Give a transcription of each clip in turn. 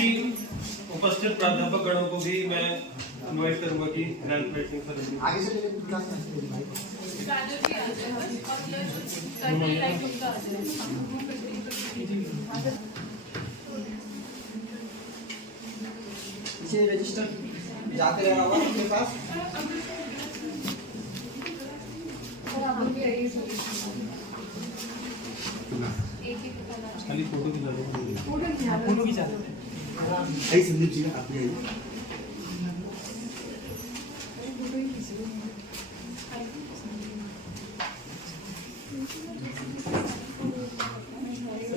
उपस्थित प्राध्यापक गणों को भी मैं इनवाइट करूंगा कि ग्रैंड प्लेटिंग करेंगे। आगे से इसे रजिस्टर जाते रहना होगा आपके पास। खाली फोटो खिंचा दो। फोटो खिंचा दो। आई संदीप जी आप भी आइए।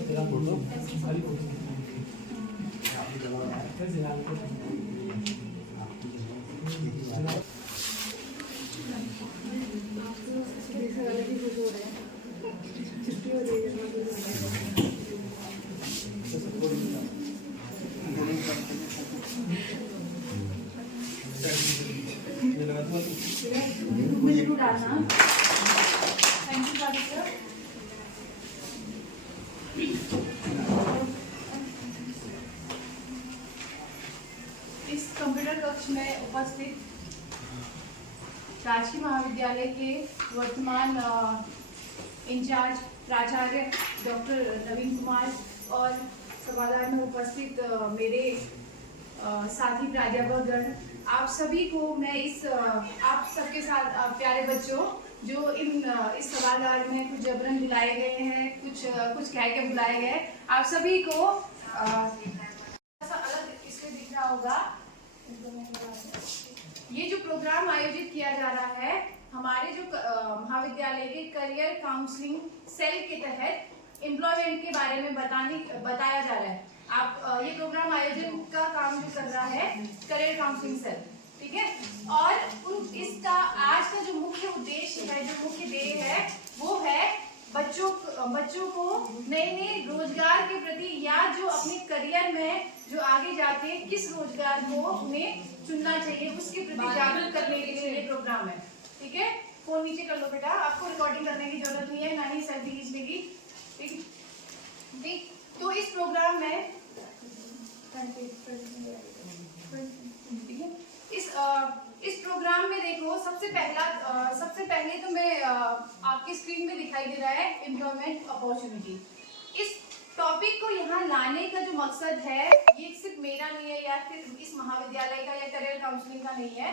तेरा फोटो खाली फोटो इस कंप्यूटर कक्ष में उपस्थित राजकीय महाविद्यालय के वर्तमान इंचार्ज प्राचार्य डॉक्टर नवीन कुमार और सभागार में उपस्थित मेरे साथी प्राध्यापक गण, आप सभी को मैं आप सबके साथ प्यारे बच्चों जो इस सभागार में कुछ जबरन बुलाए गए हैं, कुछ कह के बुलाए गए, आप सभी को अलग इसमें दिख रहा होगा। ये जो प्रोग्राम आयोजित किया जा रहा है हमारे जो महाविद्यालय के करियर काउंसलिंग सेल के तहत एम्प्लॉयमेंट के बारे में बताया जा रहा है। आप ये प्रोग्राम आयोजन का काम जो कर रहा है करियर काउंसलिंग सेल, ठीक है। और इसका आज का जो मुख्य उद्देश्य है, जो मुख्य ध्येय है, वो है बच्चों को नए रोजगार के प्रति या जो अपने करियर में जो आगे जाते हैं किस रोजगार को उन्हें चुनना चाहिए उसके प्रति जागरूक करने के लिए ये प्रोग्राम है, ठीक है। फोन नीचे कर लो बेटा, आपको रिकॉर्डिंग करने की जरूरत नहीं है, ना ही सेल्फी खींचने की, ठीक। तो इस प्रोग्राम में इस प्रोग्राम में देखो सबसे पहले तो मैं आपके स्क्रीन में दिखाई दे रहा है एम्प्लॉयमेंट अपॉर्चुनिटी। इस टॉपिक को यहाँ लाने का जो मकसद है ये सिर्फ मेरा नहीं है या फिर इस महाविद्यालय का या करियर काउंसलिंग का नहीं है।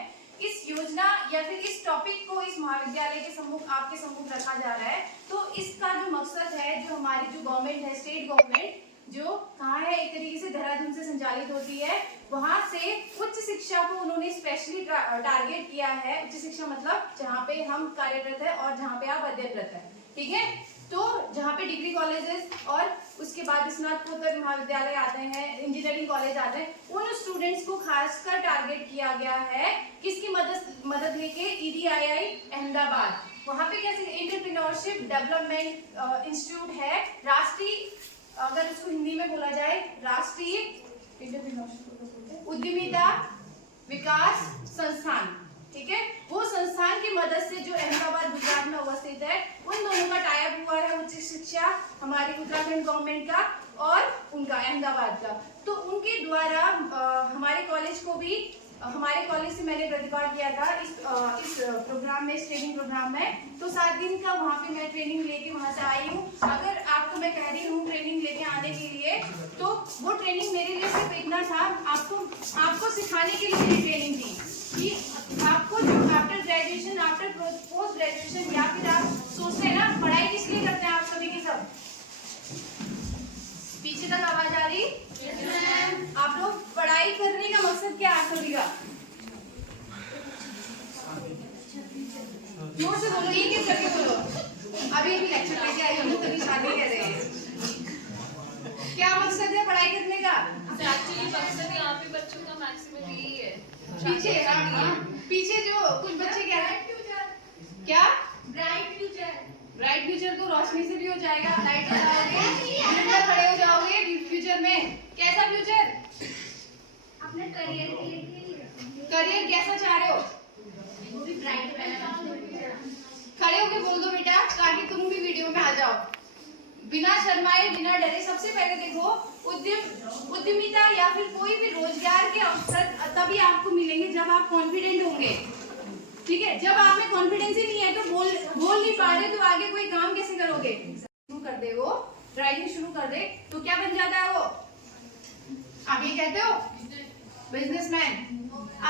इस योजना या फिर इस टॉपिक को इस महाविद्यालय के सम्मुख आपके सम्मुख रखा जा रहा है। तो इसका जो मकसद है, जो हमारी जो गवर्नमेंट है, स्टेट गवर्नमेंट जो कहाँ है, एक तरीके से देहरादून से संचालित होती है, वहां से उच्च शिक्षा को उन्होंने स्पेशली टारगेट किया है। उच्च शिक्षा मतलब जहाँ पे हम कार्यरत है और जहाँ पे आप अध्ययनरत है, ठीक है। तो जहाँ पे डिग्री कॉलेजेस और उसके बाद स्नातकोत्तर महाविद्यालय आते हैं, इंजीनियरिंग कॉलेज आते हैं, उन स्टूडेंट्स को खासकर टारगेट किया गया है। किसकी मदद लेके? EDII अहमदाबाद। वहाँ पे कैसे एंटरप्रेन्योरशिप डेवलपमेंट इंस्टीट्यूट है, राष्ट्रीय, अगर उसको हिंदी में बोला जाए, राष्ट्रीय उद्यमिता विकास संस्थान, ठीक है। वो संस्थान की मदद से जो अहमदाबाद गुजरात में अवस्थित है, उन दोनों का टाई अप हुआ है, उच्च शिक्षा हमारी उत्तराखंड गवर्नमेंट का और उनका अहमदाबाद का। तो उनके द्वारा हमारे कॉलेज से मैंने प्रतिभाग किया था इस प्रोग्राम में, इस ट्रेनिंग प्रोग्राम में। तो 7 दिन का वहाँ पे मैं ट्रेनिंग लेके वहाँ से आई हूँ। अगर आपको मैं कह रही हूँ ट्रेनिंग लेके आने के लिए, तो वो ट्रेनिंग मेरे लिए सिर्फ इतना था, आपको सिखाने के लिए मेरी ट्रेनिंग थी कि आपको जो after graduation, after post graduation, या फिर आप सोचते हैं ना पढ़ाई किस लिए करते हैं आप सभी की सब, पीछे तक आवाज आ रही? आप लोग पढ़ाई करने का मकसद क्या है सभी का? जोर से बोलो, ये किस करके बोलो। अभी भी लेक्चर लेके आई हूँ, कभी शादी कर रहे हैं। क्या मकसद है पढ़ाई करने का? एक्चुअली मकसद यहाँ पे बच्चों का मैक्सिमम यही है। पीछे जो कुछ बच्चे क्या है, क्या ब्राइट फ्यूचर तो रोशनी से भी हो जाएगा, लाइट जलाओगे, खड़े हो जाओगे फ्यूचर में। कैसा फ्यूचर? अपने करियर के लिए। करियर कैसा चाह रहे हो? खड़े होके बोल दो बेटा, ताकि तुम भी वीडियो में आ जाओ, बिना शर्माए, बिना डरे। सबसे पहले देखो उद्यमिता या फिर कोई भी रोजगार के अवसर तभी आपको मिलेंगे जब आप कॉन्फिडेंट होंगे। ठीक है, जब आप में कॉन्फिडेंस ही नहीं है तो बोल नहीं पा रहे तो आगे कोई काम कैसे करोगे। शुरू कर दे, वो ड्राइविंग शुरू कर दे तो क्या बन जाता है वो, आप ये कहते हो बिजनेसमैन।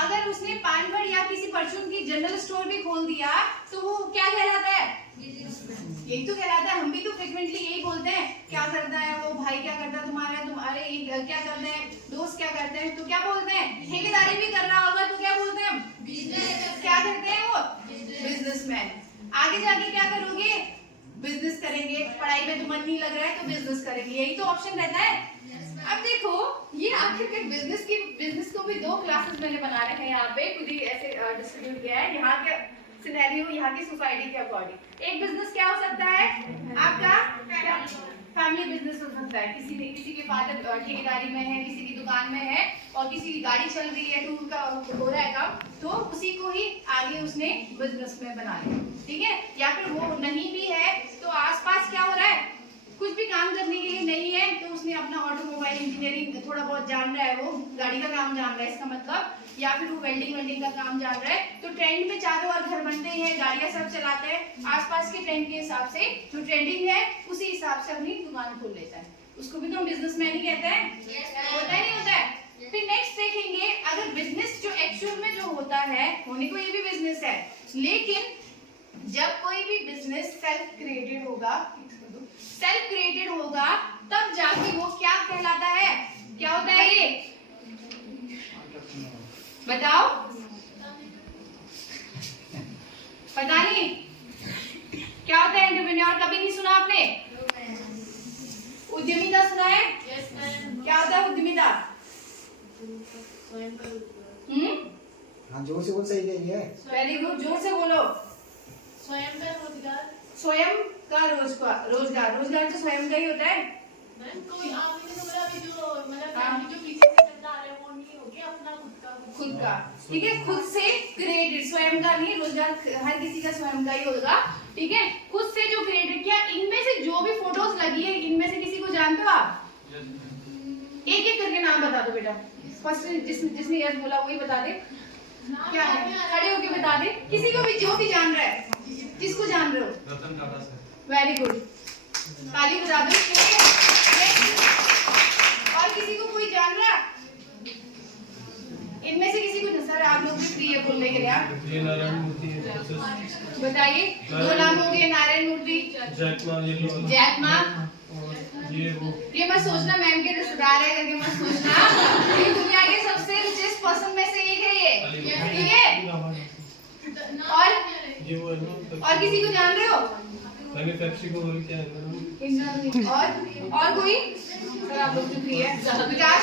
अगर उसने पानभर या किसी परचून की जनरल स्टोर भी खोल दिया तो वो क्या कहलाता है, यही तो कहलाता है। हम भी तो फ्रिक्वेंटली यही बोलते हैं, क्या करता है वो भाई, क्या करता है तुम्हारे क्या करते हैं दोस्त, क्या करते हैं, तो क्या बोलते हैं, ठेकेदारी भी कर रहा होगा तो क्या बोलते हैं, क्या करते हैं वो, बिजनेसमैन। आगे जाके क्या करोगे, बिजनेस करेंगे। पढ़ाई में तो मन नहीं लग रहा है तो बिजनेस करेंगे, यही तो ऑप्शन रहता है। अब देखो ये आखिरकार बिजनेस को भी दो क्लासेस मैंने बना रखे हैं यहाँ पे, खुद ही ऐसे डिस्ट्रीब्यूट किया है यहाँ के सिनेरियो, यहाँ की सोसाइटी के अकॉर्डिंग। एक बिजनेस क्या हो सकता है आपका, फैमिली बिजनेस हो सकता है। किसी के फादर ठेकेदारी में है, किसी की दुकान में है और किसी की गाड़ी चल रही है, टूर का हो रहा है काम, तो उसी को ही आगे उसने बिजनेस में बना लिया। ठीक है, या फिर वो नहीं भी है तो आसपास क्या हो रहा है, कुछ भी काम करने के लिए नहीं है तो उसने अपना ऑटोमोबाइल इंजीनियरिंग थोड़ा बहुत जान रहा है, वो गाड़ी का काम जान रहा है इसका मतलब, या फिर वो वेल्डिंग का काम जान रहा है। तो ट्रेंड में चारों ओर घर बनते हैं, गाड़ियां सब चलाते हैं, आसपास के ट्रेंड के हिसाब से जो ट्रेंडिंग है उसी हिसाब से अपनी दुकान खोल लेता है, उसको भी तो हम बिजनेसमैन ही कहते हैं। होता है नहीं होता है। फिर नेक्स्ट देखेंगे, अगर बिजनेस जो एक्चुअल में जो होता है, होने को ये भी बिजनेस है, लेकिन जब कोई भी बिजनेस सेल्फ क्रिएटेड होगा तब जाके वो क्या कहलाता है, क्या होता है ये बताओ, पता नहीं क्या होता है एंटरप्रेन्योर, कभी नहीं सुना आपने, उद्यमिता सुना है? क्या होता है उद्यमिता? हाँ जोर से बोल, सही कही है। वेरी गुड, जोर से बोलो। स्वयं का रोजगार, स्वयं का रोजगार तो स्वयं का ही होता है। कोई आपने तो बोला अभी जो मतलब जो पीछे से चलता आ रहा है वो नहीं हो गया, अपना खुद का। ठीक है, खुद से क्रिएटेड, स्वयं का नहीं, रोजगार हर किसी का स्वयं का ही होगा। ठीक है, खुद से जो क्रिएटेड किया। इनमें से जो भी फोटोज लगी है इनमें से किसी को जानते हो आप? एक एक करके नाम बता दो बेटा। फर्स्ट जिसने यस बोला वही बता दे, क्या है, खड़े होके बता दे, किसी को भी जो भी जान रहा है, किसको जान रहे हो? Ratan Tata sir. Very good, ताली बजा दो। और किसी को कोई जान रहा? इनमें से किसी को, सर आप लोग भी फ्री है बोलने के लिए, आप ये नारायण मूर्ति है, बताइए। दो नाम हो गए, नारायण मूर्ति, जैक मा। ये मत सोचना मैम के रिश्तेदार है करके मत सोचना, ये दुनिया के सबसे रिचेस्ट पर्सन में से एक है ये। ठीक है, और किसी को जान रहे हो? और कोई? सर आप लोग चुप है। विकास,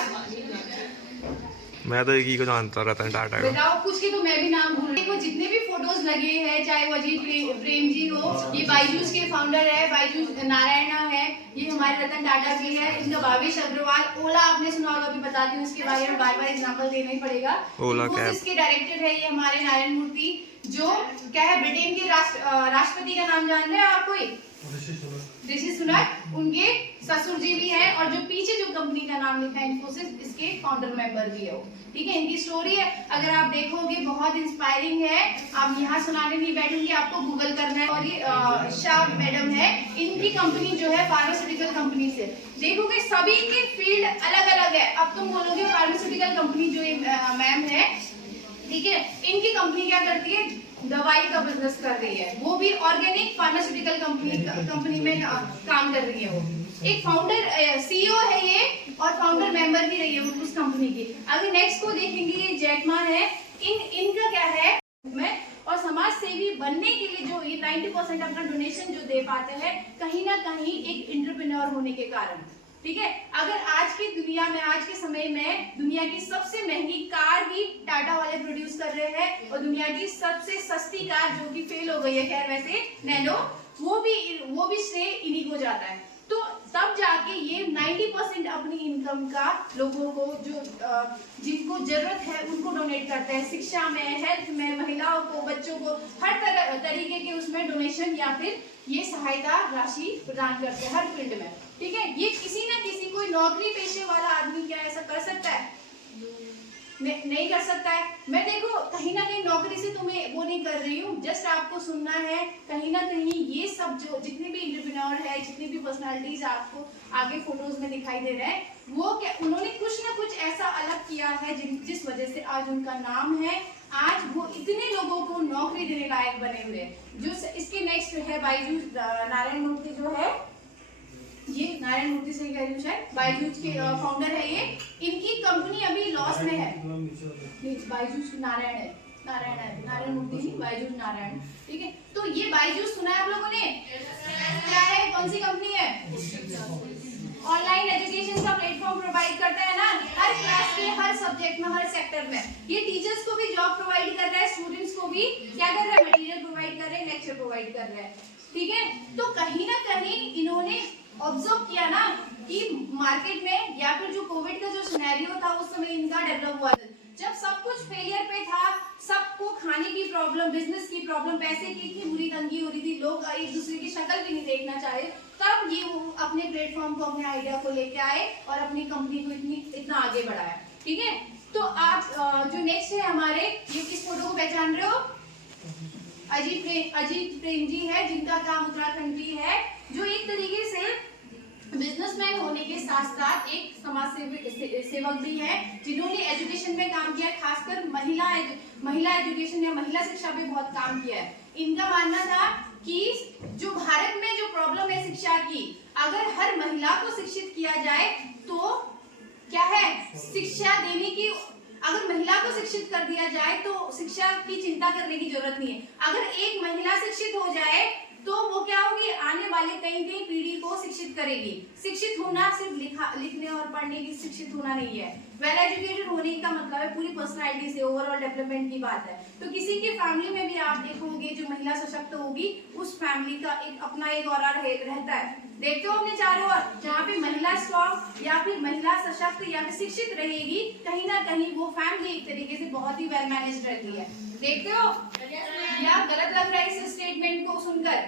मैं तो एक ही को जानता रतन टाटा को। बताओ कुछ की तो मैं भी नाम भूल रही हूँ। जितने भी फोटोज लगे हैं, चाहे वो अजीत प्रेम जी हो, ये बायजूस के फाउंडर है, बायजूस नारायणा है, ये हमारे रतन टाटा जी है, इनका भावेश अग्रवाल। ओला आपने सुना होगा, अभी बताती हूँ इसके बारे में, बार एग्जाम्पल देना ही पड़ेगा। ओला कैब, इसके डायरेक्टर है ये हमारे नारायण मूर्ति, जो क्या है, ब्रिटेन के राष्ट्रपति का नाम जान रहे हैं आप कोई? ऋषि सुनक, उनके ससुर जी भी है, और जो पीछे जो कंपनी का नाम लिखा है इन्फोसिस, इसके फाउंडर मेंबर भी है वो। ठीक है, इनकी स्टोरी है, अगर आप देखोगे बहुत इंस्पायरिंग है। आप यहाँ सुनाने नहीं बैठूंगी, आपको गूगल करना है। और ये शाह मैडम है, इनकी कंपनी जो है फार्मास्यूटिकल कंपनी से, देखोगे सभी के फील्ड अलग अलग है। अब तुम बोलोगे फार्मास्यूटिकल कंपनी जो मैम है, ठीक है, इनकी कंपनी क्या करती है, दवाई का बिजनेस कर रही है, वो भी ऑर्गेनिक फार्मास्यूटिकल कंपनी में काम कर रही है। वो एक फाउंडर सीईओ है ये, और फाउंडर मेंबर भी रही है उस कंपनी की। अगर नेक्स्ट को देखेंगे, ये जैक मा है, इनका क्या है, मैं और समाज सेवी बनने के लिए जो ये 90% अपना डोनेशन जो दे पाते हैं, कहीं ना कहीं एक एंटरप्रेन्योर होने के कारण। ठीक है, अगर आज की दुनिया में, आज के समय में दुनिया की सबसे महंगी कार भी टाटा वाले प्रोड्यूस कर रहे हैं, और दुनिया की सबसे सस्ती कार जो कि फेल हो गई है, खैर वैसे नैनो, वो भी श्रेय इन्हीं को जाता है। तो तब जाके ये 90% अपनी इनकम का लोगों को जो जिनको जरूरत है उनको डोनेट करते हैं, शिक्षा में, हेल्थ में, महिलाओं को, बच्चों को, हर तरीके के उसमें डोनेशन या फिर ये सहायता राशि प्रदान करते हैं हर फील्ड में। ठीक है, ये किसी ना किसी कोई नौकरी पेशे वाला आदमी क्या ऐसा कर सकता है? नहीं कर सकता है। मैं देखो कहीं ना कहीं नौकरी से तुम्हें वो नहीं कर रही हूँ, जस्ट आपको सुनना है। कहीं ना कहीं ये सब जो जितने भी एंटरप्रेन्योर है, जितनी भी पर्सनालिटीज आपको आगे फोटोज में दिखाई दे रहे हैं, वो क्या उन्होंने कुछ ना कुछ ऐसा अलग किया है जिस वजह से आज उनका नाम है, आज वो इतने लोगों को नौकरी देने लायक बने हुए हैं। जो इसके नेक्स्ट है बायजूस नारायण मूर्ति, जो है ये नारायण मूर्ति से कह रही हूँ शायद, बायजूस के फाउंडर है ये। इनकी कंपनी अभी लॉस में है। बायजूस नारायण है, नारायण मूर्ति नहीं, बायजूस नारायण। ठीक है, तो ये बायजूस सुना है आप लोगों ने? क्या है, कौन सी कंपनी है? ऑनलाइन एजुकेशन का प्लेटफॉर्म प्रोवाइड करता है ना, हर क्लास के हर सब्जेक्ट में, हर सेक्टर में। ये टीचर्स को भी जॉब प्रोवाइड कर रहा है, स्टूडेंट्स को भी क्या कर रहा है, मटेरियल प्रोवाइड कर रहे हैं, लेक्चर प्रोवाइड कर रहा है। ठीक है, तो कहीं ना कहीं इन्होंने ऑब्जर्व किया ना कि मार्केट में या फिर जो कोविड का जो सिनेरियो था उस समय इनका डेवलप हुआ था, जब सब कुछ फेलियर पे था, सबको खाने की प्रॉब्लम, बिजनेस की प्रॉब्लम, पैसे की इतनी बुरी तंगी हो रही थी, लोग एक दूसरे की शक्ल भी नहीं देखना चाहे, तब ये वो अपने प्लेटफॉर्म को, अपने आइडिया को लेके आए और अपनी कंपनी को इतना आगे बढ़ाया। ठीक है, तो आप जो नेक्स्ट है हमारे, ये किस फोटो को पहचान रहे हो? अजीत प्रेम जी है, जिनका काम उत्तराखंड भी है, जो एक तरीके से बिजनेसमैन होने के साथ साथ एक समाज सेवक भी है, जिन्होंने एजुकेशन में काम किया, खासकर महिला एजुकेशन या महिला शिक्षा पे बहुत काम किया है। इनका मानना था कि जो भारत में जो प्रॉब्लम है शिक्षा की, अगर हर महिला को शिक्षित किया जाए तो क्या है, शिक्षा देने की, अगर महिला को शिक्षित कर दिया जाए तो शिक्षा की चिंता करने की जरूरत नहीं है। अगर एक महिला शिक्षित हो जाए तो वो क्या होगी, आने वाले कई पीढ़ी को शिक्षित करेगी। शिक्षित होना सिर्फ लिखने और पढ़ने की शिक्षित होना नहीं है, वेल एजुकेटेड होने का मतलब है पूरी पर्सनालिटी से ओवरऑल डेवलपमेंट की बात है। तो किसी की फैमिली में भी आप देखोगे जो महिला सशक्त होगी, उस फैमिली का एक अपना एक और रहता है। देखते हो अपने चारों ओर, जहाँ पे महिला स्ट्रॉन्ग या फिर महिला सशक्त या फिर शिक्षित रहेगी, कहीं ना कहीं वो फैमिली एक तरीके से बहुत ही वेल मैनेज रहती है। देखते हो या गलत लग रहा है इस स्टेटमेंट को सुनकर?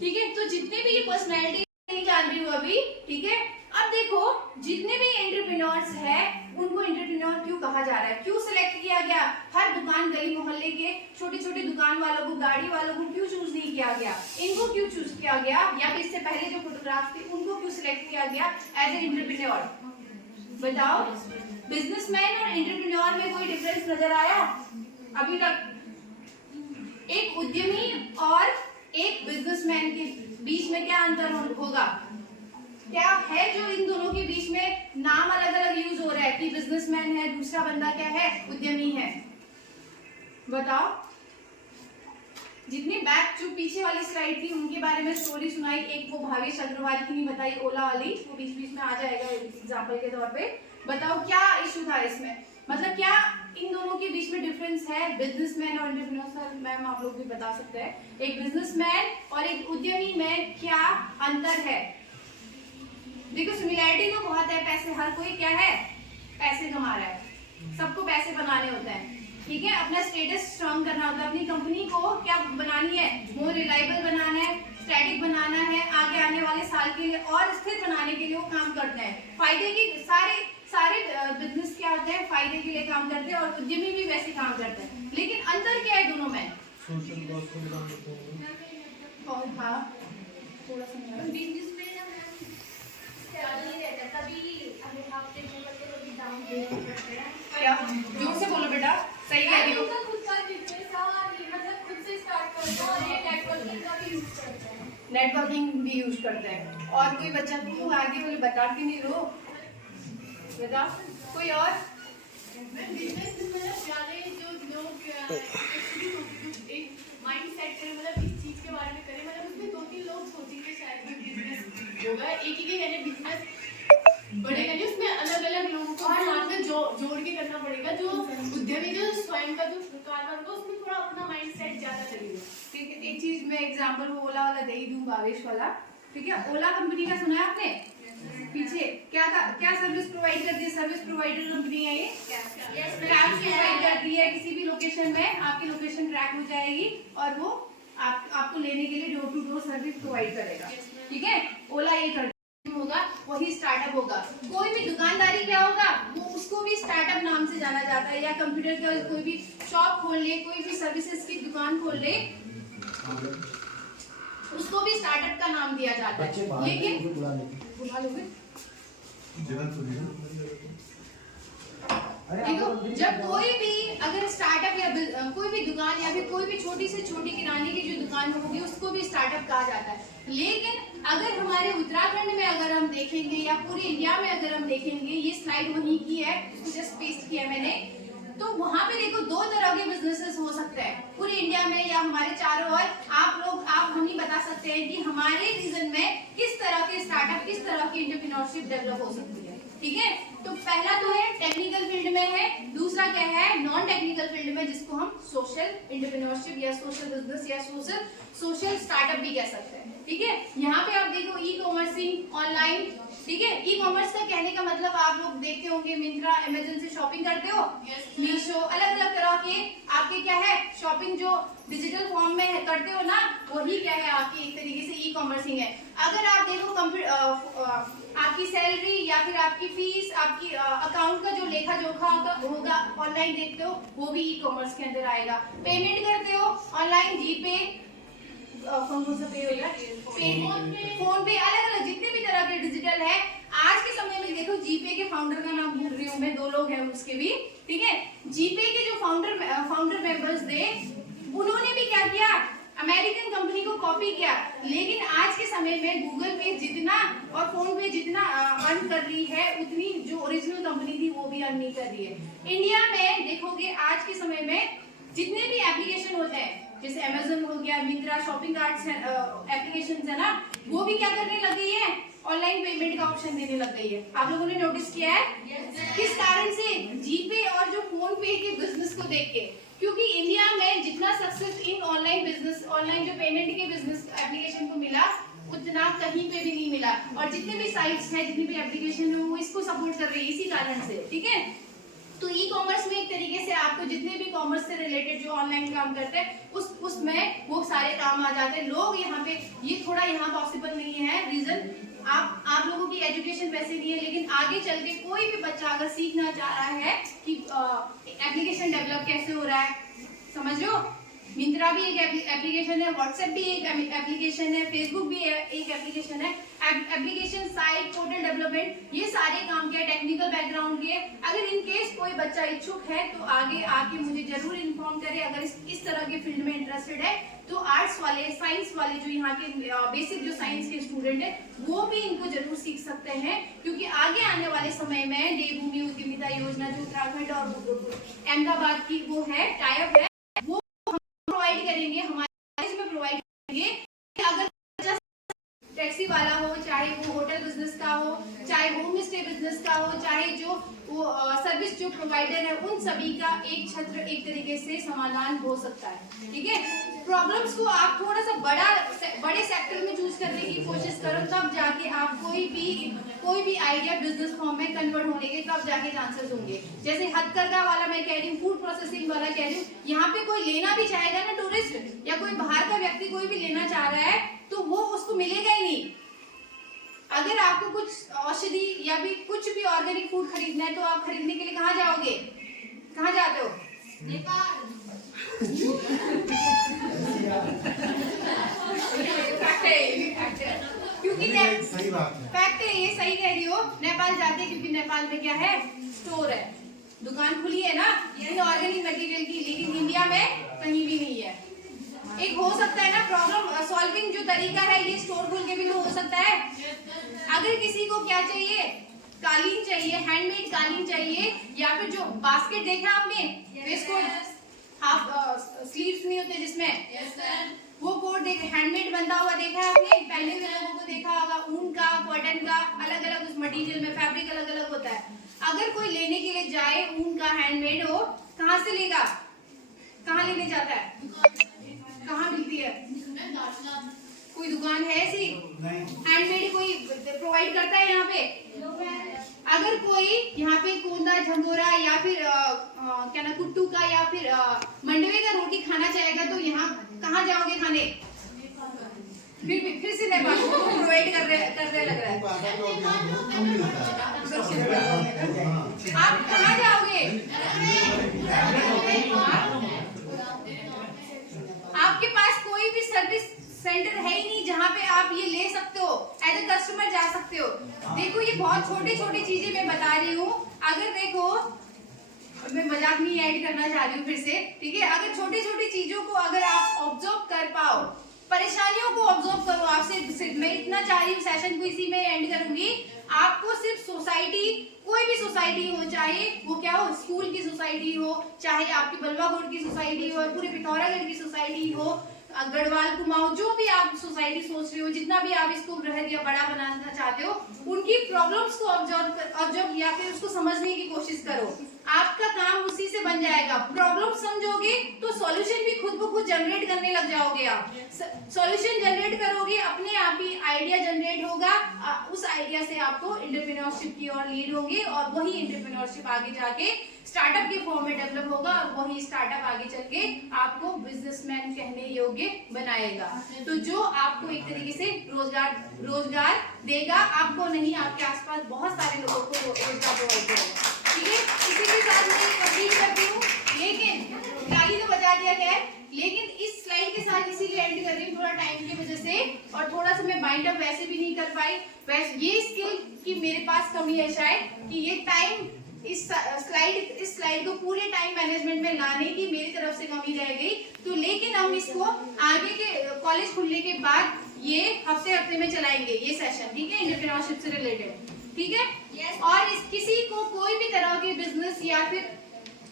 ठीक है, तो जितने भी ये पर्सनैलिटी नहीं जान रही हूँ अभी, ठीक है, अब देखो जितने भी एंटरप्रेन्योर्स हैं, उनको एंटरप्रेन्योर क्यों कहा जा रहा है, क्यों सिलेक्ट किया गया? हर दुकान, गली मोहल्ले के छोटे छोटे दुकान वालों को, गाड़ी वालों को क्यों चूज नहीं किया गया? इनको क्यों चूज किया गया? या फिर इससे पहले जो फोटोग्राफ थे उनको क्यों सिलेक्ट किया गया एज ए एंटरप्रेन्योर? बताओ, बिजनेसमैन और एंटरप्रेन्योर में कोई डिफरेंस नजर आया अभी तक? एक उद्यमी और एक बिजनेसमैन के बीच में क्या अंतर होगा? क्या है जो इन दोनों के बीच में नाम अलग अलग यूज हो रहा है कि बिजनेसमैन है, दूसरा बंदा क्या है, उद्यमी है? बताओ। जितनी बैक जो पीछे वाली स्लाइड थी उनके बारे में स्टोरी सुनाई, एक वो भावेश अग्रवाल की नहीं बताई, ओला वाली, वो बीच बीच में आ जाएगा एग्जाम्पल के तौर पे। बताओ क्या इशू था इसमें, मतलब क्या इन दोनों के बीच में डिफरेंस है, बिजनेसमैन और एंटरप्रेन्योर? सर मैम आप लोग भी बता सकते हैं, एक बिजनेसमैन और एक उद्यमी में क्या अंतर है? देखो सिमिलैरिटी तो बहुत है, पैसे, हर कोई क्या है, पैसे कमा रहा है, सबको पैसे बनाने होते हैं। ठीक है, अपना स्टेटस स्ट्रॉन्ग करना होता है, अपनी कंपनी को क्या बनानी है, मोर रिलायबल बनाना है, स्टैटिक बनाना है, आगे आने वाले साल के लिए और स्थिर बनाने के लिए वो काम करते हैं। फायदे की सारे बिजनेस क्या होते हैं, फायदे के लिए काम करते हैं, और उद्यमी भी वैसे काम करते हैं। लेकिन अंतर क्या है दोनों में? सोशल कॉस्ट को भी काम करते हैं। और हाँ थोड़ा सा बिजनेस में ना स्टेबल नहीं रहता, कभी अगर हफ्ते में करते कभी डाउन करते हैं। क्या, जोर से बोलो बेटा, सही कह रही हो। खुद का बिजनेस मतलब खुद से स्टार्ट करते हैं और ये नेटवर्किंग का भी यूज करते हैं। नेटवर्किंग भी यूज करते हैं। और कोई बच्चा तुम आगे बोले बता के नहीं रहो, बता कोई और? बिजनेस में मतलब जाने जो लोग एक माइंड सेट करें, मतलब इस चीज के बारे में करें, मतलब उसमें 2-3 लोग सोचेंगे शायद कि बिजनेस होगा, एक ही कहने बिजनेस बढ़ेगा नहीं, उसमें अलग अलग लोगों को साथ में जोड़ के करना पड़ेगा। जो उद्यमी जो स्वयं का जो कारोबार होगा उसमें थोड़ा अपना माइंड सेट ज्यादा लगेगा। ठीक है, एक चीज मैं एग्जांपल ओला वाला दे ही दूं, भावेश वाला। ठीक है, ओला कंपनी का सुना है आपने? पीछे क्या था, क्या सर्विस प्रोवाइड करती है? सर्विस प्रोवाइडर कंपनी है ये, कैब प्रोवाइड करती है। किसी भी लोकेशन में आपकी लोकेशन ट्रैक हो जाएगी और वो आपको लेने के लिए door to door service provide करेगा। ठीक है, ओला ये कर होगा, वही स्टार्टअप होगा। कोई भी दुकानदारी क्या होगा, वो उसको भी स्टार्टअप नाम से जाना जाता है, या कंप्यूटर का कोई भी शॉप खोल ले, कोई भी सर्विसेज की दुकान खोल ले, उसको भी स्टार्टअप का नाम दिया जाता है। लेकिन बुला लोगे देखो, जब कोई भी अगर स्टार्टअप या कोई भी दुकान या फिर कोई भी छोटी से छोटी किराने की जो दुकान होगी उसको भी स्टार्टअप कहा जाता है। लेकिन अगर हमारे उत्तराखंड में अगर हम देखेंगे या पूरे इंडिया में अगर हम देखेंगे, ये स्लाइड वहीं की है, जस्ट पेस्ट किया मैंने, तो वहाँ पे देखो दो तरह के बिजनेसेस हो सकते हैं पूरे इंडिया में या हमारे चारों ओर। आप हम ही बता सकते हैं कि हमारे रीजन में किस तरह के स्टार्टअप, किस तरह की एंटरप्रेन्योरशिप डेवलप हो सकती है। ठीक है, तो पहला तो है टेक्निकल फील्ड में है, दूसरा क्या है नॉन टेक्निकल फील्ड में, जिसको हम सोशल एंटरप्रेन्योरशिप या सोशल बिजनेस या सोशल स्टार्टअप भी कह सकते हैं। ठीक है, यहाँ पे आप देखो ई कॉमर्सिंग ऑनलाइन। ठीक है, ई कॉमर्स का कहने का मतलब आप लोग देखते होंगे मिंत्रा, अमेजन से शॉपिंग करते हो, मीशो, अलग अलग तरह के आपके क्या है शॉपिंग जो डिजिटल फॉर्म में है, करते हो ना, वही क्या है आपकी एक तरीके से ई कॉमर्सिंग है। अगर आप देखो आपकी सैलरी या फिर आपकी फीस, आपकी अकाउंट का जो लेखा जोखा होगा ऑनलाइन देखते हो, वो भी ई कॉमर्स के अंदर आएगा। पेमेंट करते हो ऑनलाइन, जीपे, कौन सा पे होगा, फोन पे, अलग अलग जितने भी तरह के डिजिटल है। आज के समय में देखो जीपे के फाउंडर का नाम भूल रही हूँ मैं, 2 लोग हैं उसके भी। ठीक है, जीपे के जो फाउंडर मेंबर्स थे, उन्होंने भी क्या किया, अमेरिकन कंपनी को कॉपी किया। लेकिन आज के समय में गूगल पे जितना और फोन पे जितना अर्न कर रही है, उतनी जो ओरिजिनल कंपनी थी वो भी अर्न नहीं कर रही है। इंडिया में देखोगे आज के समय में जितने भी एप्लीकेशन होते हैं, जैसे अमेजन हो गया, मिंत्रा, शॉपिंग कार्ट्स एप्लीकेशन है ना, वो भी क्या करने लग गई है, ऑनलाइन पेमेंट का ऑप्शन देने लग गई है। आप लोगों ने नोटिस किया है? किस कारण से? जीपे और जो फोन पे के बिजनेस को देख के, क्योंकि इंडिया में जितना success in online business, online जो पेमेंट के बिजनेस एप्लीकेशन को मिला, उतना कहीं पे भी नहीं मिला। और जितने भी साइट्स हैं, जितनी भी एप्लीकेशन है, वो इसको सपोर्ट कर रही है इसी कारण से। ठीक है, तो ई कॉमर्स में एक तरीके से आपको जितने भी कॉमर्स से रिलेटेड जो ऑनलाइन काम करते हैं, उसमें वो सारे काम आ जाते हैं। लोग यहाँ पे, ये थोड़ा यहाँ पॉसिबल नहीं है, रीजन आप लोगों की एजुकेशन वैसे नहीं है, लेकिन आगे चल के कोई भी बच्चा अगर सीखना चाह रहा है कि एप्लीकेशन डेवलप कैसे हो रहा है, समझ लो, मिंत्रा भी एक एप्लीकेशन है, व्हाट्सएप भी एक एप्लीकेशन है, फेसबुक भी एक एप्लीकेशन है, एप्लीकेशन साइट, पोर्टल डेवलपमेंट, ये सारे काम के टेक्निकल बैकग्राउंड के। अगर इन केस कोई बच्चा इच्छुक है तो आगे आके मुझे जरूर इन्फॉर्म करे। अगर इस तरह के फील्ड में इंटरेस्टेड है तो आर्ट्स वाले, साइंस वाले, जो यहाँ के बेसिक जो साइंस के स्टूडेंट है, वो भी इनको जरूर सीख सकते हैं, क्योंकि आगे आने वाले समय में देवभूमि उद्यमिता योजना जो उत्तराखंड और अहमदाबाद की वो है, टाइप है, वो हम प्रोवाइड करेंगे, हमारे इसमें प्रोवाइड करेंगे। अगर टैक्सी वाला हो, चाहे वो होटल बिजनेस का हो, चाहे होम स्टे बिजनेस का हो, चाहे जो वो सर्विस जो प्रोवाइडर है, उन सभी का एक छत्र एक तरीके से समाधान हो सकता है। ठीक है, प्रॉब्लम्स को आप थोड़ा सा बड़े सेक्टर में चूज करने की कोशिश करो, तब जाके आप कोई भी आइडिया बिजनेस फॉर्म में कन्वर्ट होने के तब जाके चांसेस होंगे। जैसे हथकरघा वाला मैं कह रही हूँ, फूड प्रोसेसिंग वाला कह रही हूँ, यहाँ पे कोई लेना भी चाहेगा ना, टूरिस्ट या कोई बाहर का व्यक्ति कोई भी लेना चाह रहा है, तो वो उसको मिलेगा ही नहीं। अगर आपको कुछ औषधि या भी कुछ भी ऑर्गेनिक फूड खरीदना है, तो आप खरीदने के लिए कहाँ जाओगे? कहाँ जाते हो? नेपाल। क्योंकि सही बात है, फैक्ट है, ये सही कह रही हो, नेपाल जाते, क्योंकि नेपाल में क्या है, स्टोर है, दुकान खुली है ना इन ऑर्गेनिक मटेरियल की, लेकिन इंडिया में कहीं भी नहीं है। एक हो सकता है ना प्रॉब्लम सॉल्विंग जो तरीका है, ये स्टोर खोल के भी तो हो सकता है। अगर किसी को क्या चाहिए, कालीन चाहिए, हैंडमेड कालीन चाहिए, या फिर जो बास्केट देखा आपने, इसको हाफ स्लीव्स नहीं होते जिसमें वो कोट देखे, हैंडमेड बनता हुआ देखा है आपने, पहले हुए लोगों को देखा होगा, ऊन का, कॉटन का, अलग अलग उस मटेरियल में फैब्रिक अलग अलग होता है। अगर कोई लेने के लिए जाए, ऊन का हैंडमेड हो, कहाँ से लेगा, कहाँ लेने जाता है, कहाँ मिलती है? कोई दुकान है ऐसी हैंडमेड कोई प्रोवाइड करता है यहाँ पे? अगर कोई यहाँ पे कोंदा, झंगोरा या फिर क्या ना कुट्टू का या फिर मंडवे का रोटी खाना चाहेगा, तो यहाँ कहाँ कहाँ जाओगे खाने? फिर से नेपाल प्रोवाइड कर रहे लग रहा है। आप कहाँ जाओगे? आपके पास कोई भी सर्विस सेंटर है ही नहीं जहाँ पे आप ये ले सकते हो, एज ए कस्टमर जा सकते हो। देखो ये बहुत छोटी छोटी चीजें मैं बता रही हूँ। अगर देखो मैं मजाक नहीं ऐड करना चाह रही हूँ फिर से, ठीक है? अगर छोटी छोटी चीजों को अगर आप ऑब्जर्व कर पाओ, परेशानियों को ऑब्जर्व करो। आपसे मैं इतना चाह रही हूँ, सेशन को इसी में एंड करूंगी। आपको सिर्फ सोसाइटी, कोई भी सोसाइटी हो, चाहे वो क्या हो, स्कूल की सोसाइटी हो, चाहे आपकी बलवागोड़ की सोसाइटी हो, पूरे पिथौरागढ़ की सोसाइटी हो, गढ़वाल कुमाऊं, जो भी आप सोसाइटी सोच रहे हो, जितना भी आप इसको बृहद या बड़ा बनाना चाहते हो, उनकी प्रॉब्लम्स को ऑब्जर्व या फिर उसको समझने की कोशिश करो। आपका काम उसी से बन जाएगा। प्रॉब्लम समझोगे तो सॉल्यूशन भी खुद ब खुद जनरेट करने लग जाओगे। आप सॉल्यूशन जनरेट करोगे, अपने आप ही आइडिया जनरेट होगा। उस आइडिया से आपको एंटरप्रेन्योरशिप की ओर लीड होंगे और वही एंटरप्रेन्योरशिप आगे जाके स्टार्टअप के फॉर्म में डेवलप होगा और वही स्टार्टअप आगे चल के आपको बिजनेसमैन कहने योग्य बनाएगा। तो जो आपको एक तरीके से रोजगार देगा, आपको नहीं, आपके आसपास बहुत सारे लोगों को रोजगार प्रोवाइड करेगा। ठीक है, इसी के साथ मैं कंप्लीट करती हूँ। लेकिन गाली तो बजा दिया गया है, लेकिन इस स्लाइड के साथ इसीलिए एंड कर रही हूँ थोड़ा टाइम की वजह से, और थोड़ा सा मैं बाइंड अप वैसे भी नहीं कर पाई। वैसे ये स्किल की मेरे पास कमी है शायद, कि ये टाइम इस स्लाइड को पूरे टाइम मैनेजमेंट में लाने की मेरी तरफ से कमी रह गई। तो लेकिन हम इसको आगे के कॉलेज खुलने के बाद ये हफ्ते में चलाएंगे ये सेशन, ठीक है, एंटरप्रेन्योरशिप से रिलेटेड, ठीक है। और इस किसी को कोई भी तरह के बिजनेस या फिर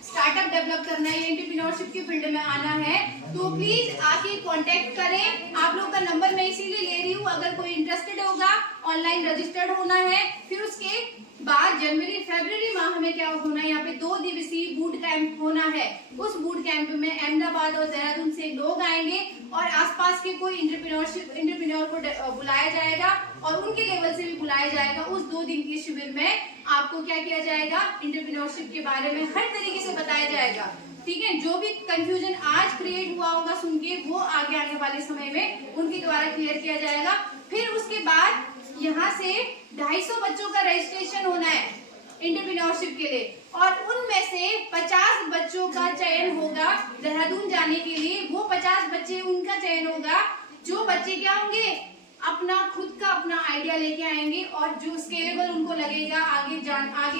स्टार्टअप डेवलप करना है, एंटरप्रेन्योरशिप की फील्ड में आना है, तो प्लीज आके कांटेक्ट करें। आप लोग का नंबर मैं इसीलिए ले रही हूँ, अगर कोई इंटरेस्टेड होगा, ऑनलाइन रजिस्टर्ड होना है। फिर उसके बाद फरवरी माह में क्या होना है, यहाँ पे 2 दिवसीय बूट कैंप होना है। उस बूट कैंप में अहमदाबाद और देहरादून से लोग आएंगे और आसपास के कोई एंटरप्रेन्योर को बुलाया जाएगा और उनके लेवल से भी बुलाया जाएगा। उस 2 दिन के शिविर में आपको क्या किया जाएगा, एंटरप्रेन्योरशिप के बारे में हर तरीके से बताया जाएगा, ठीक है। जो भी कंफ्यूजन आज क्रिएट हुआ होगा सुन के, वो आगे आने वाले समय में उनके द्वारा क्लियर किया जाएगा। फिर उसके बाद यहाँ से 250 बच्चों का रजिस्ट्रेशन होना है एंटरप्रेन्योरशिप के लिए, और उनमें से 50 बच्चों का चयन होगा देहरादून जाने के लिए। वो 50 बच्चे उनका चयन होगा जो बच्चे क्या होंगे, अपना खुद का अपना आइडिया लेके आएंगे और जो स्केलेबल उनको लगेगा, आगे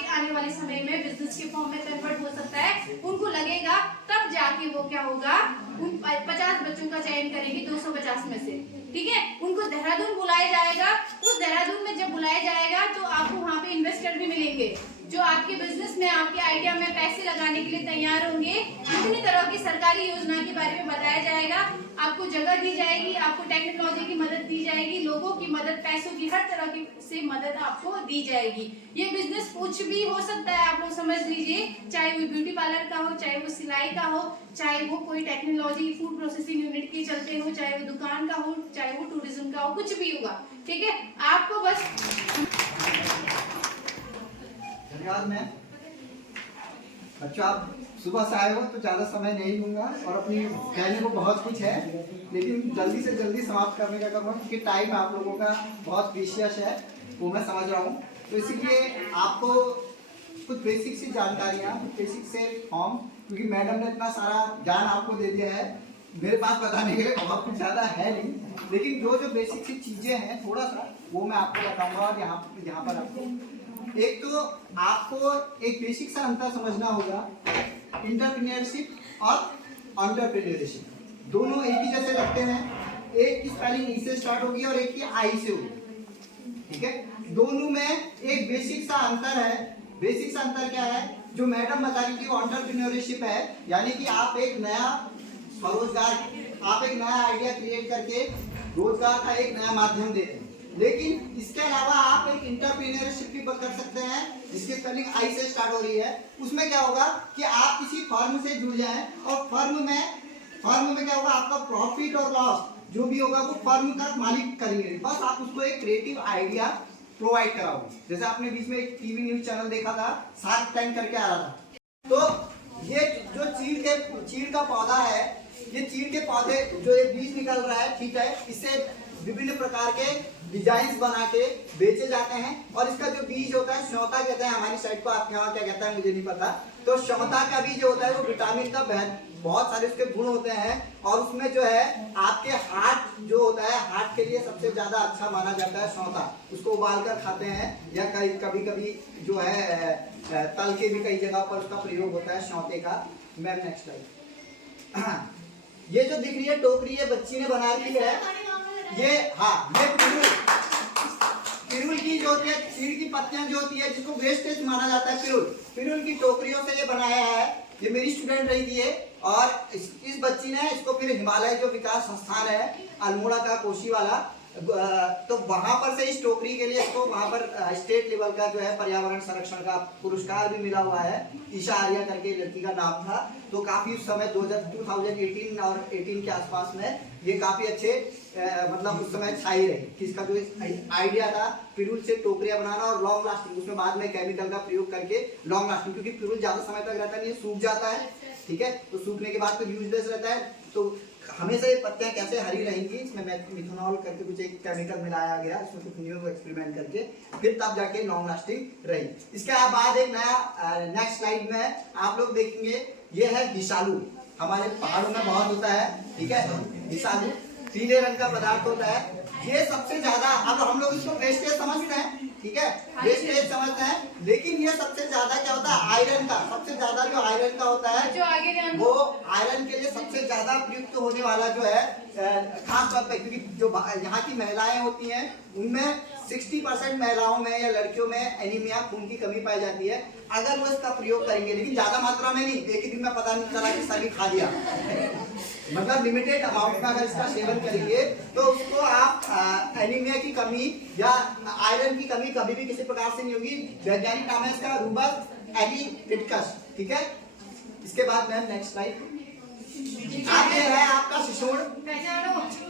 आने वाले समय में बिजनेस के फॉर्म में कन्वर्ट हो सकता है, उनको लगेगा, तब जाके वो क्या होगा, उन 50 बच्चों का चयन करेंगे 250 में से, ठीक है। उनको देहरादून बुलाया जाएगा। उस देहरादून में जब बुलाया जाएगा तो आपको वहाँ पे इन्वेस्टर भी मिलेंगे जो आपके बिजनेस में, आपके आइडिया में पैसे लगाने के लिए तैयार होंगे। विभिन्न तरह की सरकारी योजना के बारे में बताया जाएगा, आपको जगह दी जाएगी, आपको टेक्नोलॉजी की मदद दी जाएगी, लोगों की मदद, पैसों की हर तरह की से मदद आपको दी जाएगी। ये बिजनेस कुछ भी हो सकता है, आप लोग समझ लीजिए, चाहे वो ब्यूटी पार्लर का हो, चाहे वो सिलाई का हो, चाहे वो कोई टेक्नोलॉजी फूड प्रोसेसिंग यूनिट के चलते हो, चाहे वो दुकान का हो, चाहे वो टूरिज्म का हो, कुछ भी होगा, ठीक है। आपको बस धन्यवाद मैम। बच्चों आप सुबह से आए हो तो ज़्यादा समय नहीं लूँगा और अपनी कहने को बहुत कुछ है, लेकिन जल्दी से जल्दी समाप्त करने का करूँगा क्योंकि टाइम आप लोगों का बहुत प्रीशियस है, वो मैं समझ रहा हूँ। तो इसीलिए आपको कुछ बेसिक सी जानकारियाँ, कुछ बेसिक से फॉर्म, क्योंकि मैडम ने इतना सारा ज्ञान आपको दे दिया है, मेरे पास बताने के लिए बहुत कुछ ज़्यादा है नहीं, लेकिन जो बेसिक सी चीज़ें हैं थोड़ा सा वो मैं आपको बताऊँगा। और यहाँ पर आपको एक तो आपको एक बेसिक सा अंतर समझना होगा, एंटरप्रेन्योरशिप और एंटरप्रेन्योरशिप दोनों एक ही जैसे लगते हैं। एक की स्पेलिंग ई से स्टार्ट होगी और एक की आई से होगी, ठीक है। दोनों में एक बेसिक सा अंतर है। बेसिक सा अंतर क्या है, जो मैडम बता रही थी वो एंटरप्रेन्योरशिप है, यानी कि आप एक नया स्वरोजगार, आप एक नया आइडिया क्रिएट करके रोजगार का एक नया माध्यम दे रहे हैं। लेकिन इसके अलावा आप एक एंटरप्रेन्योरशिप भी कर सकते हैं जिसकी स्पेलिंग आई से स्टार्ट हो रही है। उसमें क्या होगा कि आप किसी फर्म से जुड़ जाएं और फर्म में क्या होगा, आपका प्रॉफिट और लॉस जो भी होगा वो फर्म का मालिक करेंगे, बस आप उसको एक क्रिएटिव आइडिया प्रोवाइड कराओगे। जैसे आपने बीच में एक टीवी न्यूज चैनल देखा था, शार्क टैंक करके आ रहा था, तो ये जो चीड़ का पौधा है ये चीड़ के पौधे जो ये बीज निकल रहा है, ठीक है, इससे विभिन्न प्रकार के डिजाइन बना के बेचे जाते हैं। और इसका जो बीज होता है श्योता कहते हैं हमारी साइड को, आपके यहाँ क्या कहता है मुझे नहीं पता। तो श्योता का बीज होता है वो विटामिन का बहुत सारे उसके गुण होते हैं, और उसमें जो है आपके हार्ट जो होता है, हार्ट के लिए सबसे ज्यादा अच्छा माना जाता है श्योता। उसको उबाल कर खाते हैं, या कभी कभी जो है तल के भी कई जगह पर उसका प्रयोग होता है श्योते का। Ma'am next slide. ये जो दिख रही है टोकरी, ये बच्ची ने बना रखी है, ये ये पिरुल की जो होती है, चीड़ की पत्तियां जो होती है, जिसको वेस्टेज माना जाता है, पिरुल की टोकरियों से ये बनाया है। ये मेरी स्टूडेंट रही थी ये, और इस बच्ची ने इसको फिर हिमालय जो विकास संस्थान है अल्मोड़ा का, कोशी वाला, तो वहां पर से इस टोकरी के लिए इसको वहां पर स्टेट लेवल का जो है पर्यावरण संरक्षण का पुरस्कार भी मिला हुआ है। ईशा आर्या करके लड़की का नाम था। तो काफी उस समय 2018 और 18 के आसपास में ये काफी अच्छे मतलब उस समय छाई रही कि इसका जो आइडिया था पिरुल से टोकरियां बनाना और लॉन्ग लास्टिंग, उसमें बाद में केमिकल का प्रयोग करके लॉन्ग लास्टिंग, क्योंकि पिरुल ज्यादा समय तक रहता नहीं, सूख जाता है, ठीक है, तो सूखने के बाद तो यूजलेस रहता है। तो हमेशा ये पत्तियां कैसे हरी रहेंगी, इसमें मिथेनॉल करके कुछ एक केमिकल मिलाया गया, इसमें कुछ न्यू एक्सपेरिमेंट करके फिर तब जाके लॉन्ग लास्टिंग रही। इसके बाद एक नया नेक्स्ट स्लाइड में आप लोग देखेंगे, ये है हिसालू, हमारे पहाड़ों में बहुत होता है, ठीक है, हिसालू पीले रंग का पदार्थ होता है। ये सबसे ज्यादा, अब हम लोग इसको वेस्टेज समझते हैं, ठीक है, वेस्टेज समझते हैं, लेकिन ये सबसे ज्यादा क्या होता है, आयरन का, सबसे ज्यादा जो आयरन का होता है, जो आगे वो आयरन के लिए सबसे ज्यादा प्रयुक्त होने वाला जो है खास तौर पे, क्योंकि जो यहाँ की महिलाएं होती हैं उनमें 60% महिलाओं में या लड़कियों में एनीमिया, खून की कमी पाई जाती है। अगर वो इसका प्रयोग करेंगे, लेकिन ज्यादा मात्रा में नहीं, एक ही दिन में पता नहीं चला कि सभी खा लिया, मतलब लिमिटेड अमाउंट में अगर इसका सेवन करेंगे तो उसको आप एनीमिया की कमी या आयरन की कमी कभी भी किसी प्रकार से नहीं होगी। वैज्ञानिक नाम है इसका रूबस एलिटिकस, ठीक है। इसके बाद मैम नेक्स्ट स्लाइड, आगे है आपका शिशुण,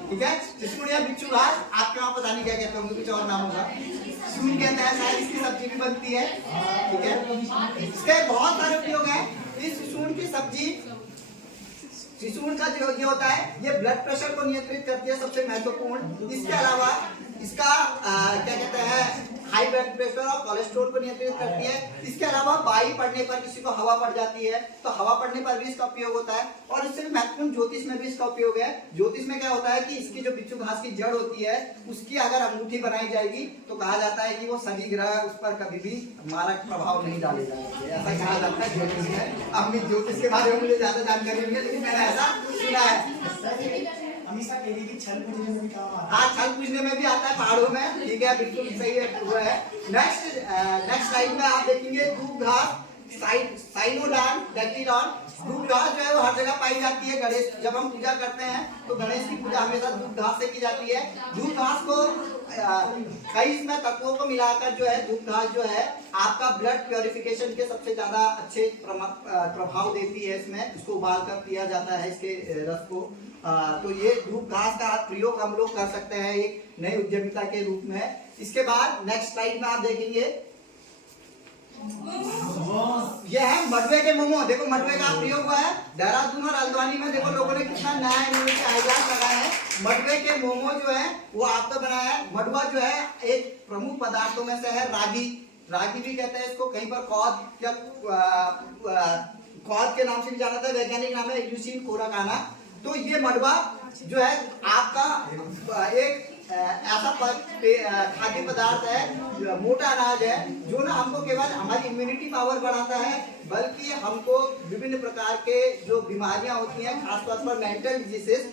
ठीक है, शिशुण या बिच्छू घास, आपके वहाँ पता नहीं क्या कहते होंगे, कुछ और नाम होगा, शिशुण कहते हैं शायद, इसकी सब्जी भी बनती है, ठीक है। इसके बहुत सारे उपयोग है। इस शिशुण की सब्जी, शिशुण का जो ये होता है, ये ब्लड प्रेशर को नियंत्रित करती है, सबसे महत्वपूर्ण। इसके अलावा इसका क्या कहते हैं, हाई ब्लड प्रेशर और कोलेस्ट्रॉल को नियंत्रित करती है। इसके अलावा वायु पड़ने पर, किसी को हवा पड़ जाती है तो हवा पड़ने पर भी इसका उपयोग होता है। और इससे भी महत्वपूर्ण ज्योतिष में भी इसका उपयोग है। ज्योतिष में क्या होता है कि इसकी जो बिच्छू घास की जड़ होती है, उसकी अगर अंगूठी बनाई जाएगी तो कहा जाता है कि वो शनि ग्रह उस पर कभी भी मारक प्रभाव नहीं डालेगा, ऐसा कहा जाता है ज्योतिष में। अब ज्योतिष के बारे में मुझे ज्यादा जानकारी नहीं है, लेकिन मैंने ऐसा सुना है। हमेशा केली की छल पूजने में भी काम आता है। हाँ, छल पूजने में भी आता है पहाड़ों में, ठीक है, बिल्कुल सही है, हुआ है। नेक्स्ट स्लाइड में आप देखेंगे दूब घास, साइनोडान, डैक्टिलॉन। दूब घास जो है वो हर जगह पाई जाती है। गणेश, जब हम पूजा करते हैं तो गणेश की पूजा हमेशा दूब घास से की जाती है। दूब घास को कई इसमें तत्वों को मिलाकर जो है, दूब घास जो है आपका ब्लड प्योरिफिकेशन के सबसे ज्यादा अच्छे प्रभाव देती है। इसमें इसको उबाल कर पिया जाता है, इसके रस को। तो ये दूब घास का प्रयोग हम लोग कर सकते हैं एक नई उद्यमिता के रूप में। इसके बाद नेक्स्ट स्लाइड में आप देखेंगे, ये है मडवे के मोमो। देखो मडवे का प्रयोग हुआ है देहरादून और हल्द्वानी में। देखो लोगों ने कितना नया इनोवेटिव आइडियाज लगाए हैं। मडवे के मोमो जो है वो आपका बनाया है। मडवा जो है एक प्रमुख पदार्थों में से है। रागी, रागी भी कहते हैं इसको, कहीं पर कौद या कौद के नाम से भी जाना था, वैज्ञानिक नाम है यूसिन कोराकाना। तो ये मडवा जो है आपका एक ऐसा खाद्य पदार्थ है, मोटा अनाज है, जो ना हमको केवल हमारी इम्यूनिटी पावर बढ़ाता है, बल्कि हमको विभिन्न प्रकार के जो बीमारियां होती हैं, खासतौर पर मेंटल डिजीजेस,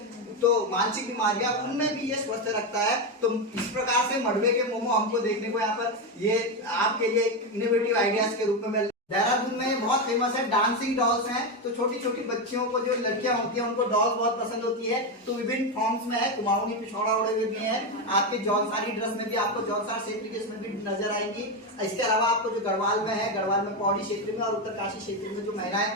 तो मानसिक बीमारियां, उनमें भी ये स्वस्थ रखता है। तो इस प्रकार से मडवे के मोमो हमको देखने को यहाँ पर ये आपके लिए इनोवेटिव आइडियाज के रूप में। देहरादून में बहुत फेमस है डांसिंग डॉल्स हैं। तो छोटी छोटी बच्चियों को, जो लड़कियां होती हैं, उनको डॉल्स बहुत पसंद होती है। तो विभिन्न फॉर्म्स में है, कुमाऊनी पिछौड़ा उड़े हुए भी हैं, आपके जौनसारी ड्रेस में भी आपको जौनसार क्षेत्र के इसमें भी नजर आएंगी। इसके अलावा आपको जो गढ़वाल में है, गढ़वाल में पौड़ी क्षेत्र में और उत्तरकाशी क्षेत्र में जो महिलाएं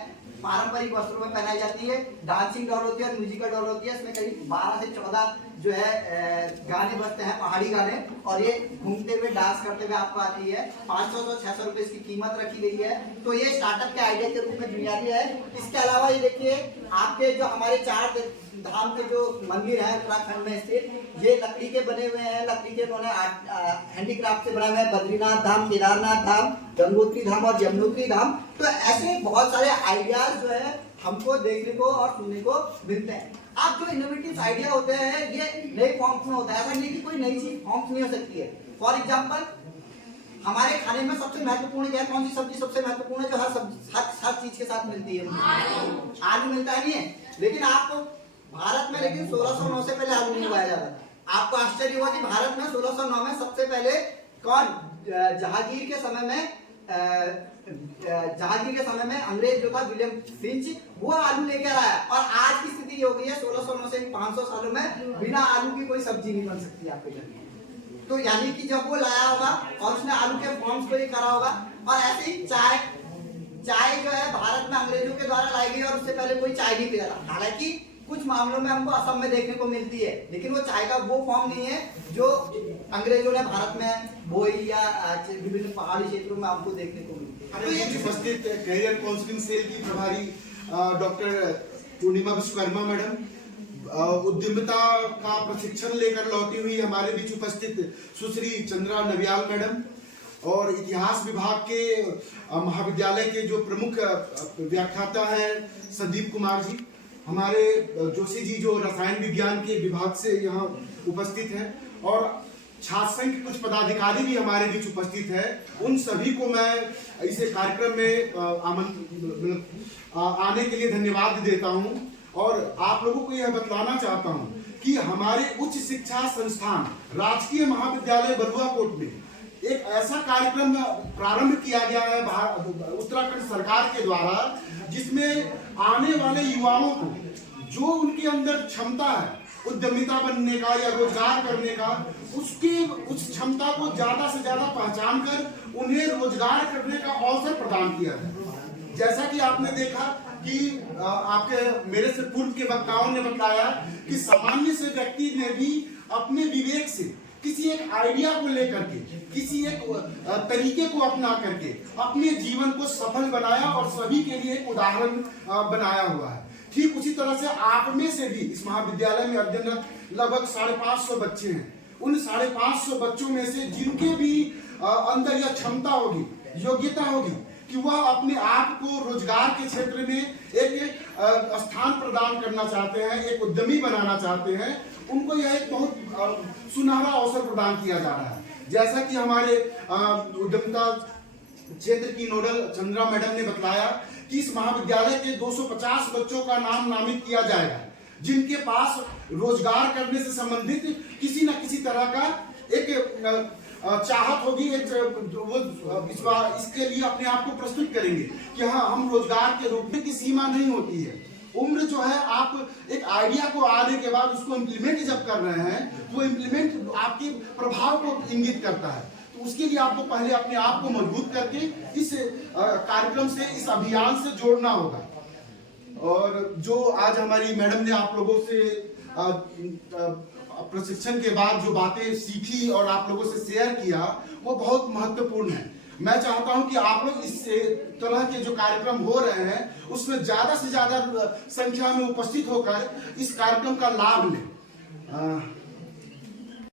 पारंपरिक वस्त्रों में पहनाई जाती है, डांसिंग डॉल होती है और म्यूजिकल डॉल होती है। इसमें करीब 12 से 14 जो है गाने बजते हैं, पहाड़ी गाने, और ये घूमते हुए डांस करते हुए आपको आती है। 500 से 600 रुपए इसकी कीमत रखी गई है। तो ये स्टार्टअप के आइडिया के रूप में बुनियादी है। इसके अलावा ये देखिए आपके जो हमारे 4 धाम के जो मंदिर है उत्तराखंड में स्थित, ये लकड़ी के बने हुए हैं, लकड़ी के उन्होंने हैंडीक्राफ्ट से बनाए हुए हैं। बद्रीनाथ धाम, केदारनाथ धाम, गंगोत्री धाम और यमुनोत्री धाम। तो ऐसे बहुत सारे आइडियाज जो है हमको देखने को और सुनने को मिलते हैं। आप जो इनोवेटिव आइडिया होते हैं ये नए फॉर्म्स में होता है, ऐसा नहीं कि कोई नई चीज फॉर्म्स नहीं हो सकती है। फॉर एग्जाम्पल हमारे खाने में सबसे महत्वपूर्ण क्या है, कौन सी सब्जी सबसे महत्वपूर्ण है जो हर चीज के साथ मिलती है? आलू मिलता है, नहीं है? लेकिन आपको भारत में लेकिन 1609 से पहले आलू नहीं उगाया जाता। आपको आश्चर्य हुआ कि भारत में 1609 में सबसे पहले कौन, जहांगीर के समय में अंग्रेज जो था विलियम फिंच, वो आलू लेकर आया। और आज की स्थिति ये हो गई है 1609 से 500 सालों में बिना आलू की कोई सब्जी नहीं बन सकती आपके घर में। तो यानी कि जब वो लाया होगा और उसने आलू के फॉर्म्स को ये करा होगा। और ऐसे ही चाय जो है भारत में अंग्रेजों के द्वारा लाई गई और उससे पहले कोई चाय नहीं पिया था। हालांकि कुछ मामलों में हमको असम में देखने को मिलती है, लेकिन वो चाय का वो फॉर्म नहीं है जो अंग्रेजों ने भारत में बोई या विभिन्न पहाड़ी क्षेत्रों में हमको देखने को मिलती है। तो ये उपस्थित कैरियर काउंसलिंग सेल की प्रभारी डॉक्टर पूर्णिमा विश्वकर्मा मैडम, उद्यमिता का प्रशिक्षण लेकर लौटी हुई हमारे बीच उपस्थित सुश्री चंद्रा नवियाल मैडम, और इतिहास विभाग के महाविद्यालय के जो प्रमुख व्याख्याता हैं संदीप कुमार जी, हमारे जोशी जी जो रसायन विज्ञान के विभाग से यहाँ उपस्थित हैं, और छात्र संघ के कुछ पदाधिकारी भी हमारे बीच उपस्थित है। उन सभी को मैं इस कार्यक्रम में आने के लिए धन्यवाद देता हूँ। और आप लोगों को यह बतलाना चाहता हूँ कि हमारे उच्च शिक्षा संस्थान राजकीय महाविद्यालय बरुआकोट में एक ऐसा कार्यक्रम प्रारंभ किया गया है उत्तराखंड सरकार के द्वारा, जिसमें आने वाले युवाओं को जो उनके अंदर क्षमता है उद्यमिता बनने का या रोजगार करने का, उस क्षमता को ज्यादा से ज्यादा पहचान कर उन्हें रोजगार करने का अवसर प्रदान किया है। जैसा कि आपने देखा कि आपके मेरे से पूर्व के वक्ताओं ने बताया कि सामान्य से व्यक्ति ने भी अपने विवेक से किसी एक आइडिया को लेकर के, किसी एक तरीके को अपना करके अपने जीवन को सफल बनाया और सभी के लिए एक उदाहरण बनाया हुआ है। ठीक उसी तरह से आप में से भी इस महाविद्यालय में अध्ययनरत लगभग 550 बच्चे हैं। उन 550 बच्चों में से जिनके भी अंदर यह क्षमता होगी, योग्यता होगी कि वह अपने आप को रोजगार के क्षेत्र में एक स्थान प्रदान करना चाहते हैं, एक उद्यमी बनाना चाहते हैं, उनको यह एक बहुत सुनहरा अवसर प्रदान किया जा रहा है। जैसा कि हमारे उद्यमिता क्षेत्र की नोडल चंद्रा मैडम ने बताया कि इस महाविद्यालय के 250 बच्चों का नाम नामित किया जाएगा, जिनके पास रोजगार करने से संबंधित किसी न किसी तरह का एक चाहत होगी, इसके लिए अपने आप को प्रस्तुत करेंगे कि हाँ हम रोजगार के रूप में की सीमा नहीं होती है। उम्र जो है, आप एक आइडिया को आने के बाद उसको इम्प्लीमेंट जब कर रहे हैं तो वो इम्प्लीमेंट आपके प्रभाव को इंगित करता है। तो उसके लिए आपको पहले अपने आप को मजबूत करके इस कार्यक्रम से, इस अभियान से जोड़ना होगा। और जो आज हमारी मैडम ने आप लोगों से प्रशिक्षण के बाद जो बातें सीखी और आप लोगों से शेयर किया, वो बहुत महत्वपूर्ण है। मैं चाहता हूं कि आप लोग इस तरह के जो कार्यक्रम हो रहे हैं उसमें ज्यादा से ज्यादा संख्या में उपस्थित होकर इस कार्यक्रम का लाभ लें।